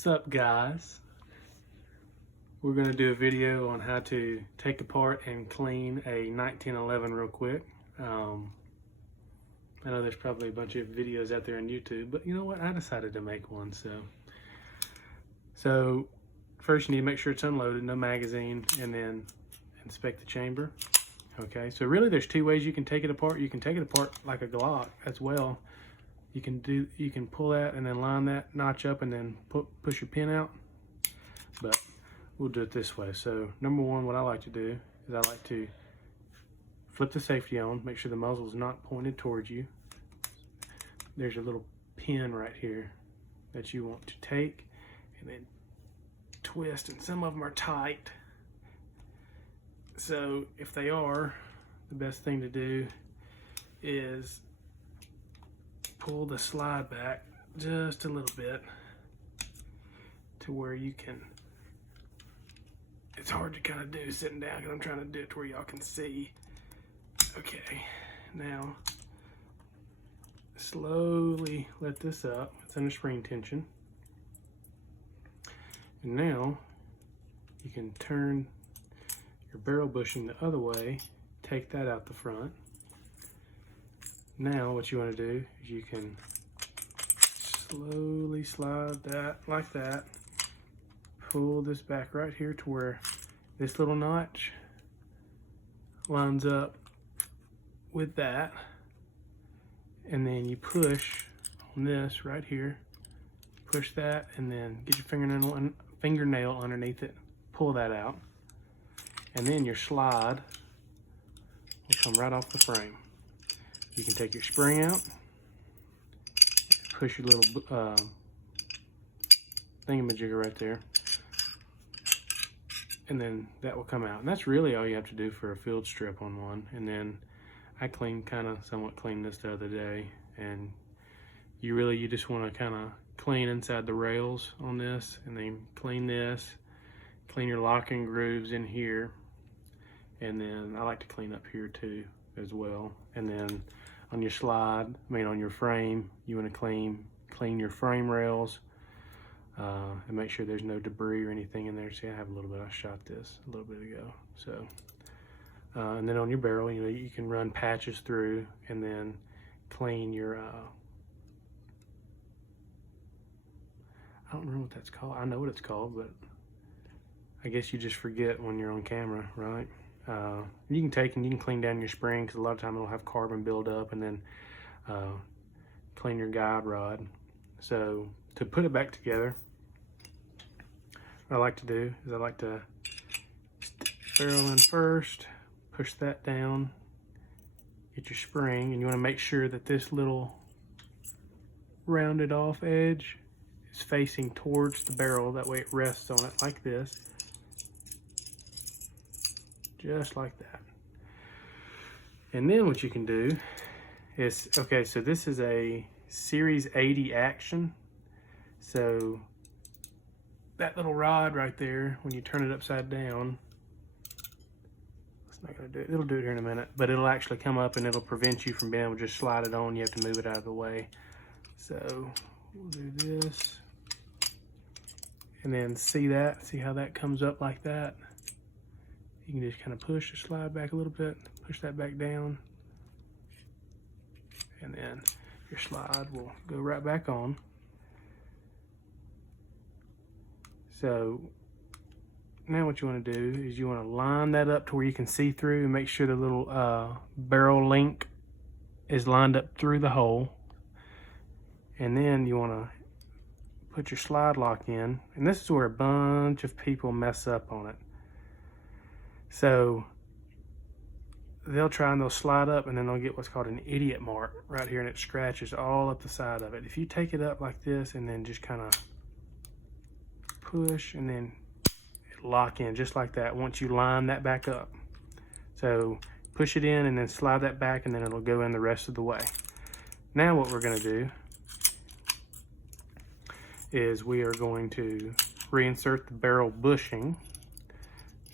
What's up, guys? We're going to do a video on how to take apart and clean a 1911 real quick. I know there's probably a bunch of videos out there on YouTube, but you know what? I decided to make one. So first you need to make sure it's unloaded, no magazine, and then inspect the chamber. Okay, so really there's two ways you can take it apart. You can take it apart like a Glock as well. You can pull that and then line that notch up and then push your pin out. But we'll do it this way. So number one, what I like to do is I like to flip the safety on, make sure the muzzle is not pointed towards you. There's a little pin right here that you want to take and then twist, and some of them are tight. So if they are, the best thing to do is pull the slide back just a little bit to where you can, it's hard to kind of do sitting down because I'm trying to do it to where y'all can see. Okay, now slowly let this up. It's under spring tension. And now you can turn your barrel bushing the other way, take that out the front. Now what you want to do is you can slowly slide that like that, pull this back right here to where this little notch lines up with that, and then you push on this right here, push that, and then get your fingernail underneath it, pull that out, and then your slide will come right off the frame. You can take your spring out, push your little thingamajigger right there, and then that will come out. And that's really all you have to do for a field strip on one. And then I somewhat cleaned this the other day, and you just want to kind of clean inside the rails on this, and then clean this, clean your locking grooves in here, and then I like to clean up here too as well. And then on your on your frame, you want to clean your frame rails and make sure there's no debris or anything in there. See, I have a little bit, I shot this a little bit ago. So and then on your barrel, you can run patches through and then clean your I don't remember what that's called. I know what it's called, but I guess you just forget when you're on camera, right? You can clean down your spring, because a lot of time it'll have carbon build up, and then clean your guide rod. So to put it back together, what I like to do is I like to stick the barrel in first, push that down, get your spring, and you want to make sure that this little rounded off edge is facing towards the barrel. That way it rests on it like this. Just like that. And then what you can do is, okay, so this is a Series 80 action. So that little rod right there, when you turn it upside down, it's not gonna do it. It'll do it here in a minute, but it'll actually come up and it'll prevent you from being able to just slide it on. You have to move it out of the way. So we'll do this. And then see how that comes up like that? You can just kind of push the slide back a little bit, push that back down, and then your slide will go right back on. So now what you want to do is you want to line that up to where you can see through and make sure the little barrel link is lined up through the hole. And then you want to put your slide lock in, and this is where a bunch of people mess up on it. So they'll try and they'll slide up, and then they'll get what's called an idiot mark right here, and it scratches all up the side of it. If you take it up like this and then just kind of push and then lock in just like that once you line that back up. So push it in and then slide that back, and then it'll go in the rest of the way. Now what we're going to do is we are going to reinsert the barrel bushing.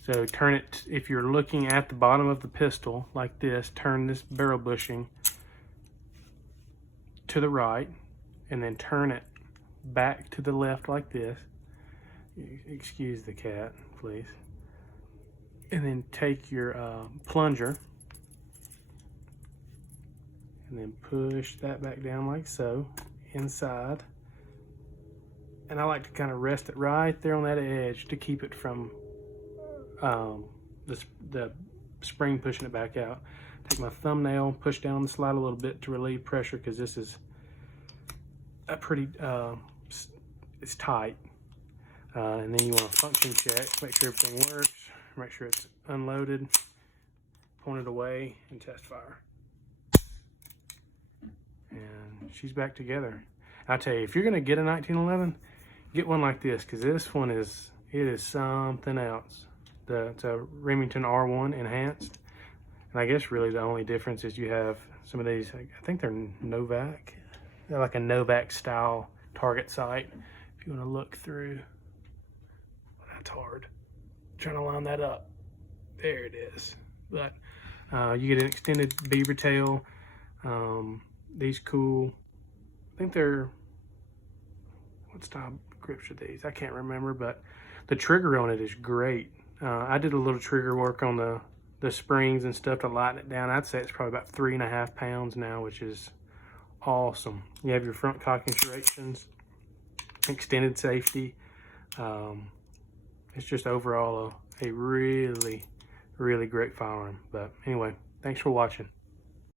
So turn it, if you're looking at the bottom of the pistol like this, turn this barrel bushing to the right, and then turn it back to the left like this, Excuse the cat, please. And then take your plunger and then push that back down like so, inside. And I like to kind of rest it right there on that edge to keep it from the spring pushing it back out. Take my thumbnail, push down the slide a little bit to relieve pressure, because this is a pretty, it's tight. And then you want to function check, make sure everything works, make sure it's unloaded, point it away, and test fire. And she's back together. I tell you, if you're going to get a 1911, get one like this, because this one is something else. It's a Remington R1 enhanced, and I guess really the only difference is you have some of these, I think they're Novak. They're like a Novak style target sight. If you want to look through, that's hard. Trying to line that up. There it is. But you get an extended beaver tail. These cool. I think they're, what style grips are these? I can't remember, but the trigger on it is great. I did a little trigger work on the springs and stuff to lighten it down. I'd say it's probably about 3.5 pounds now, which is awesome. You have your front cocking serrations, extended safety. It's just overall a really, really great firearm. But anyway, thanks for watching.